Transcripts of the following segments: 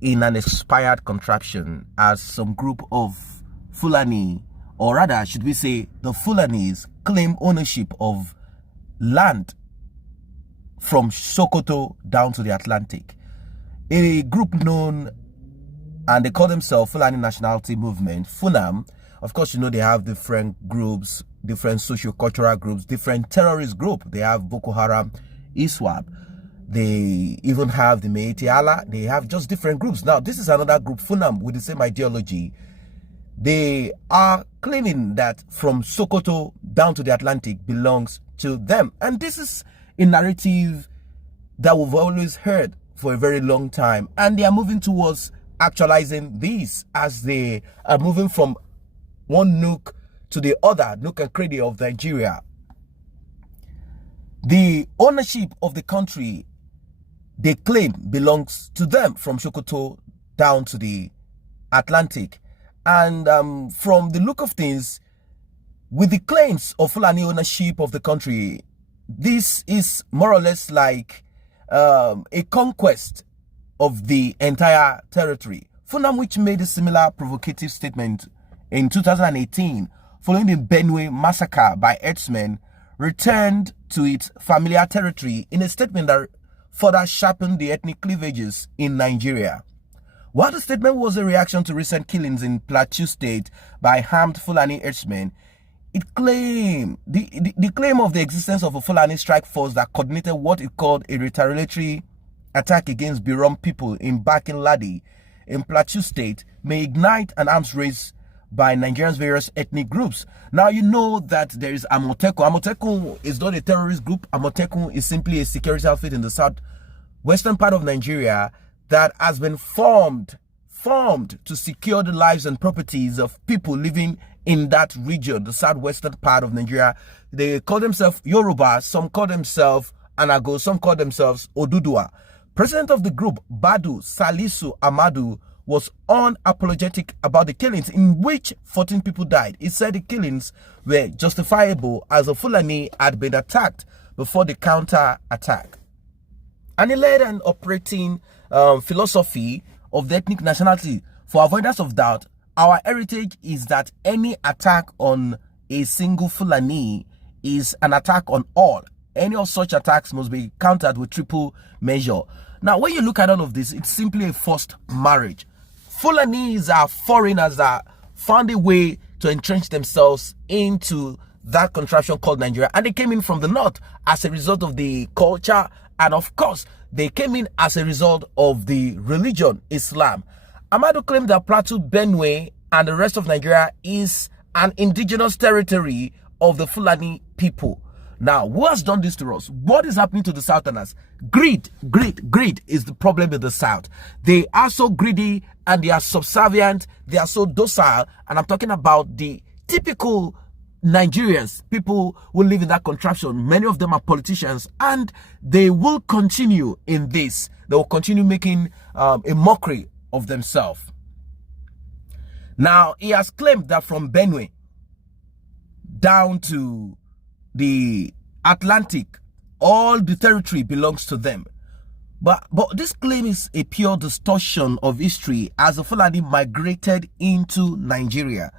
in an expired contraption as some group of Fulani, or rather should we say the Fulanis, claim ownership of land from Sokoto down to the Atlantic. A group known, and they call themselves Fulani Nationality Movement, FUNAM. Of course, you know, they have different groups, different socio-cultural groups, different terrorist groups. They have Boko Haram, ISWAP. They even have the Meiti Allah. They have just different groups. Now, this is another group, FUNAM, with the same ideology. They are claiming that from Sokoto down to the Atlantic belongs to them. And this is a narrative that we've always heard for a very long time. And they are moving towards actualizing this as they are moving from one nook to the other, nook and cranny of Nigeria. The ownership of the country, they claim, belongs to them from Sokoto down to the Atlantic. And from the look of things, with the claims of Fulani ownership of the country, this is more or less like a conquest of the entire territory. FUNAM, which made a similar provocative statement in 2018 following the Benue massacre by herdsmen, returned to its familiar territory in a statement that further sharpened the ethnic cleavages in Nigeria. While the statement was a reaction to recent killings in Plateau State by armed Fulani herdsmen, it claimed the claim of the existence of a Fulani strike force that coordinated what it called a retaliatory attack against Birom people in Bakin Ladi in Plateau State may ignite an arms race by Nigeria's various ethnic groups. Now, you know that there is Amotekun. Amotekun is not a terrorist group. Amotekun is simply a security outfit in the southwestern part of Nigeria that has been formed to secure the lives and properties of people living in that region, the southwestern part of Nigeria. They call themselves Yoruba, some call themselves Anago, some call themselves Odudua. President of the group, Badu Salisu Amadu, was unapologetic about the killings, in which 14 people died. He said the killings were justifiable as the Fulani had been attacked before the counter-attack. And he led an operating philosophy of the ethnic nationality. For avoidance of doubt, our heritage is that any attack on a single Fulani is an attack on all. Any of such attacks must be countered with triple measure. Now, when you look at all of this, it's simply a forced marriage. Fulanis are foreigners that found a way to entrench themselves into that contraption called Nigeria. And they came in from the north as a result of the culture. And of course, they came in as a result of the religion, Islam. Amadu claimed that Plateau, Benue, and the rest of Nigeria is an indigenous territory of the Fulani people. Now, who has done this to us? What is happening to the Southerners? Greed is the problem in the South. They are so greedy and they are subservient. They are so docile. And I'm talking about the typical Nigerians, people who live in that contraption. Many of them are politicians, and they will continue in this. They will continue making a mockery of themselves. Now, he has claimed that from Benue down to the Atlantic, all the territory belongs to them. But this claim is a pure distortion of history, as the Fulani migrated into Nigeria.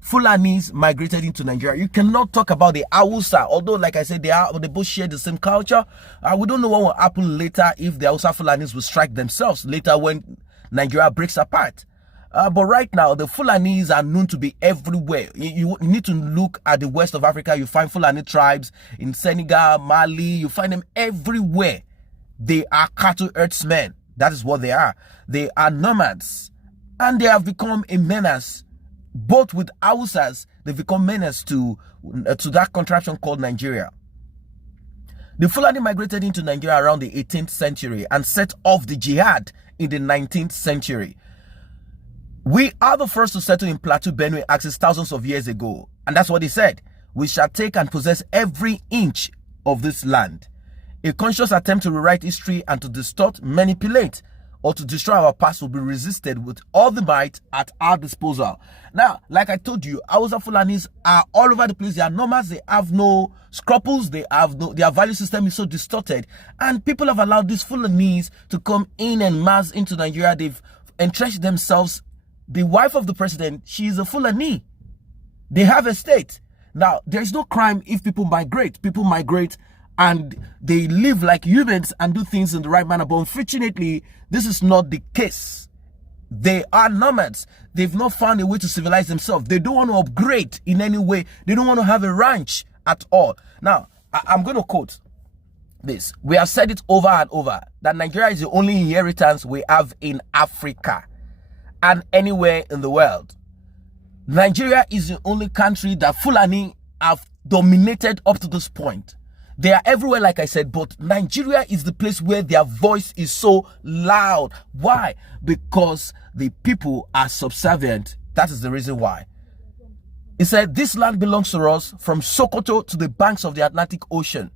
Fulanis migrated into Nigeria. You cannot talk about the Hausa, although, like I said, they both share the same culture. We don't know what will happen later if the Hausa Fulanis will strike themselves later when Nigeria breaks apart. But right now, the Fulanis are known to be everywhere. You need to look at the west of Africa. You find Fulani tribes in Senegal, Mali. You find them everywhere. They are cattle herdsmen. That is what they are. They are nomads. And they have become a menace. Both with Hausas, they've become menace to that contraption called Nigeria. The Fulani migrated into Nigeria around the 18th century and set off the jihad in the 19th century. We are the first to settle in Plateau, Benue axis thousands of years ago. And that's what he said. We shall take and possess every inch of this land. A conscious attempt to rewrite history and to distort, manipulate, or to destroy our past will be resisted with all the might at our disposal. Now, like I told you, Hausa Fulanis are all over the place. They are nomads. They have no scruples. Their value system is so distorted. And people have allowed these Fulanis to come in en masse into Nigeria. They've entrenched themselves. The wife of the president, she is a Fulani. They have a state. Now, there is no crime if people migrate. People migrate and they live like humans and do things in the right manner. But unfortunately, this is not the case. They are nomads. They've not found a way to civilize themselves. They don't want to upgrade in any way. They don't want to have a ranch at all. Now, I'm going to quote this. We have said it over and over that Nigeria is the only inheritance we have in Africa and anywhere in the world. Nigeria is the only country that Fulani have dominated up to this point. They are everywhere, like I said, but Nigeria is the place where their voice is so loud. Why? Because the people are subservient. That is the reason why. He said, this land belongs to us from Sokoto to the banks of the Atlantic Ocean.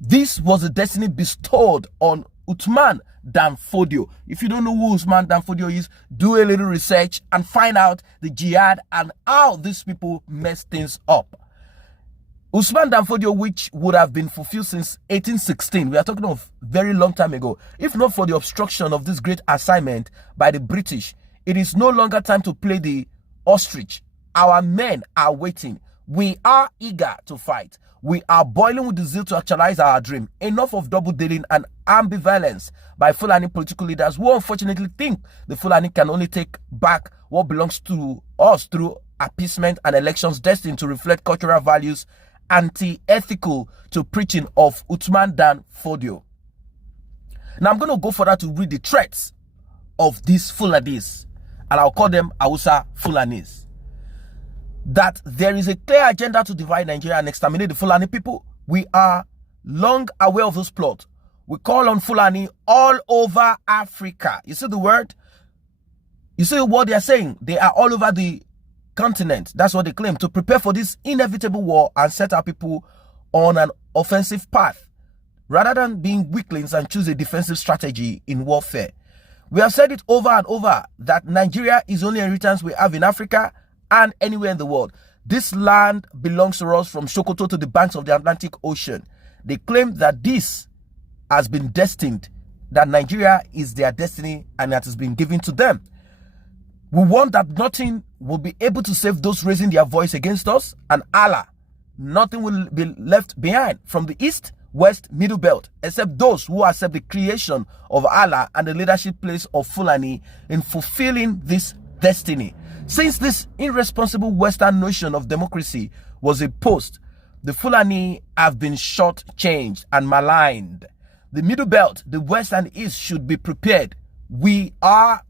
This was a destiny bestowed on Uthman Dan Fodio. If you don't know who Uthman Dan Fodio is, do a little research and find out the jihad and how these people mess things up. Uthman Dan Fodio, which would have been fulfilled since 1816, we are talking of very long time ago, if not for the obstruction of this great assignment by the British, it is no longer time to play the ostrich. Our men are waiting. We are eager to fight. We are boiling with the zeal to actualize our dream. Enough of double dealing and ambivalence by Fulani political leaders who unfortunately think the Fulani can only take back what belongs to us through appeasement and elections destined to reflect cultural values anti-ethical to preaching of Uthman Dan Fodio. Now I'm going to go further to read the threats of these Fulanis, and I'll call them Hausa Fulanis. That there is a clear agenda to divide Nigeria and exterminate the Fulani people. We are long aware of this plot. We call on Fulani all over Africa. You see the word? You see what they are saying? They are all over the continent. That's what they claim, to prepare for this inevitable war and set our people on an offensive path rather than being weaklings and choose a defensive strategy in warfare. We have said it over and over that Nigeria is the only inheritance we have in Africa and anywhere in the world. This land belongs to us from Sokoto to the banks of the Atlantic Ocean. They claim that this has been destined, that Nigeria is their destiny and that has been given to them. We want that nothing will be able to save those raising their voice against us and Allah. Nothing will be left behind from the east, west, middle belt, except those who accept the creation of Allah and the leadership place of Fulani in fulfilling this destiny. Since this irresponsible Western notion of democracy was imposed, the Fulani have been short-changed and maligned. The middle belt, the west and east should be prepared. We are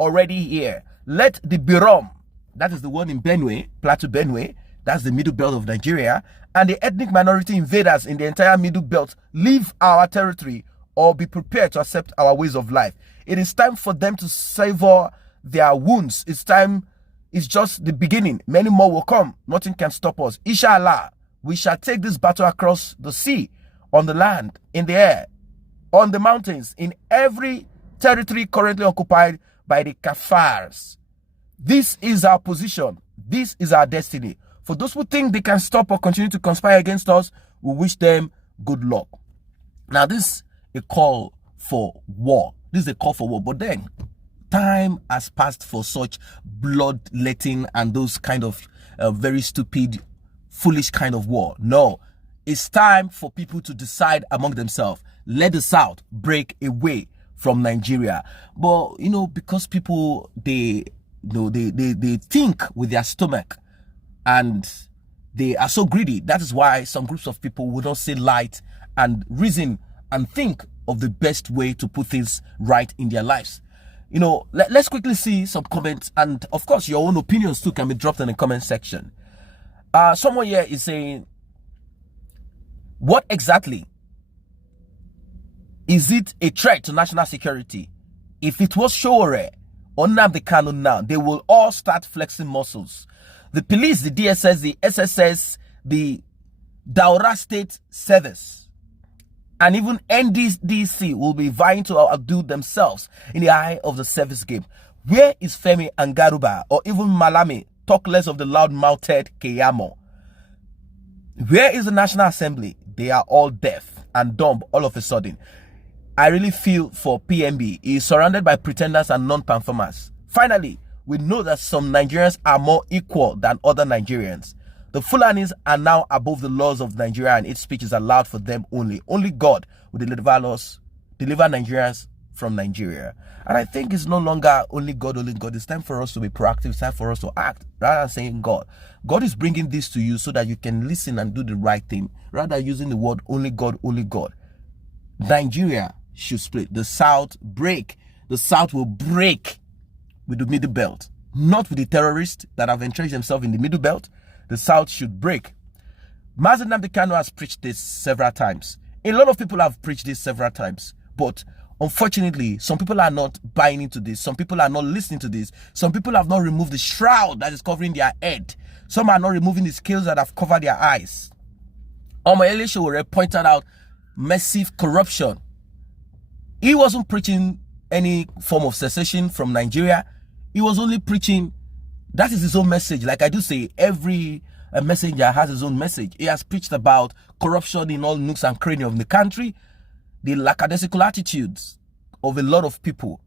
already here. Let the Birom, that is the one in Benue, Plateau Benue, that's the middle belt of Nigeria, and the ethnic minority invaders in the entire middle belt leave our territory or be prepared to accept our ways of life. It is time for them to savor their wounds. It's time. It's just the beginning. Many more will come. Nothing can stop us. Inshallah, we shall take this battle across the sea, on the land, in the air, on the mountains, in every territory currently occupied by the Kafars. This is our position. This is our destiny. For those who think they can stop or continue to conspire against us, we wish them good luck. Now, this is a call for war. This is a call for war. But then, time has passed for such bloodletting and those kind of very stupid, foolish kind of war. No, it's time for people to decide among themselves. Let the South break away from Nigeria. But you know, because people they think with their stomach and they are so greedy, that is why some groups of people will not see light and reason and think of the best way to put things right in their lives. You know, let's quickly see some comments, and of course your own opinions too can be dropped in the comment section. Someone here is saying, what exactly is it a threat to national security? If it was Showore or Nnamdi Kanu now, they will all start flexing muscles. The police, the DSS, the SSS, the Daura State Service, And even NDDC will be vying to outdo themselves in the eye of the service game. Where is Femi and Garuba or even Malami, talk less of the loud-mouthed Keyamo? Where is the National Assembly? They are all deaf and dumb all of a sudden. I really feel for PMB. He is surrounded by pretenders and non-performers. Finally, we know that some Nigerians are more equal than other Nigerians. The Fulanis are now above the laws of Nigeria and its speech is allowed for them only. Only God will deliver Nigerians from Nigeria. And I think it's no longer only God, only God. It's time for us to be proactive. It's time for us to act rather than saying God. God is bringing this to you so that you can listen and do the right thing rather than using the word only God, only God. Nigeria should split. The South break. The South will break with the Middle Belt, not with the terrorists that have entrenched themselves in the Middle Belt. The South should break. Mazi Nnamdi Kanu has preached this several times. A lot of people have preached this several times. But unfortunately, some people are not buying into this. Some people are not listening to this. Some people have not removed the shroud that is covering their head. Some are not removing the scales that have covered their eyes. Omoyele Sowore pointed out massive corruption. He wasn't preaching any form of secession from Nigeria. He was only preaching. That is his own message. Like I do say, every messenger has his own message. He has preached about corruption in all nooks and crannies of the country, the lackadaisical attitudes of a lot of people,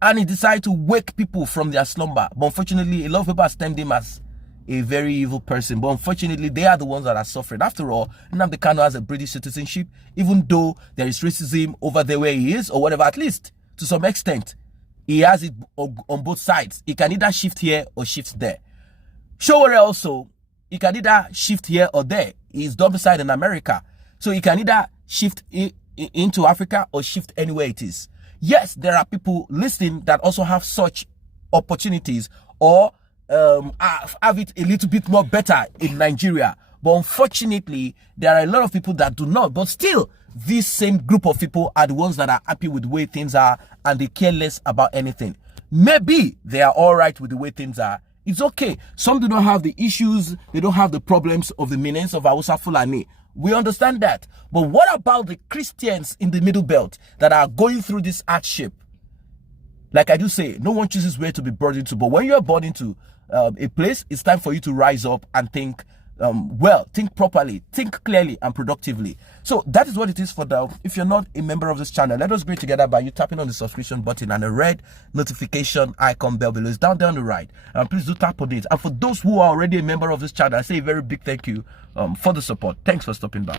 and he decided to wake people from their slumber. But unfortunately, a lot of people have esteemed him as a very evil person. But unfortunately, they are the ones that are suffering. After all, Nnamdi Kanu has a British citizenship, even though there is racism over there where he is, or whatever, at least to some extent. He has it on both sides. He can either shift here or shift there. Sowore also, he can either shift here or there. He's domiciled in America. So he can either shift into Africa or shift anywhere it is. Yes, there are people listening that also have such opportunities or have it a little bit more better in Nigeria. But unfortunately, there are a lot of people that do not. But still, this same group of people are the ones that are happy with the way things are and they care less about anything. Maybe they are all right with the way things are. It's okay. Some do not have the issues. They don't have the problems of the meanings of Hausa Fulani. We understand that. But what about the Christians in the Middle Belt that are going through this hardship? Like I do say, no one chooses where to be brought into. But when you're brought into a place, it's time for you to rise up and think think properly, think clearly and productively. So that is what it is for now. If you're not a member of this channel, let us grow together by you tapping on the subscription button and a red notification icon bell below. It's down on the right. Please do tap on it. And for those who are already a member of this channel, I say a very big thank you for the support. Thanks for stopping by.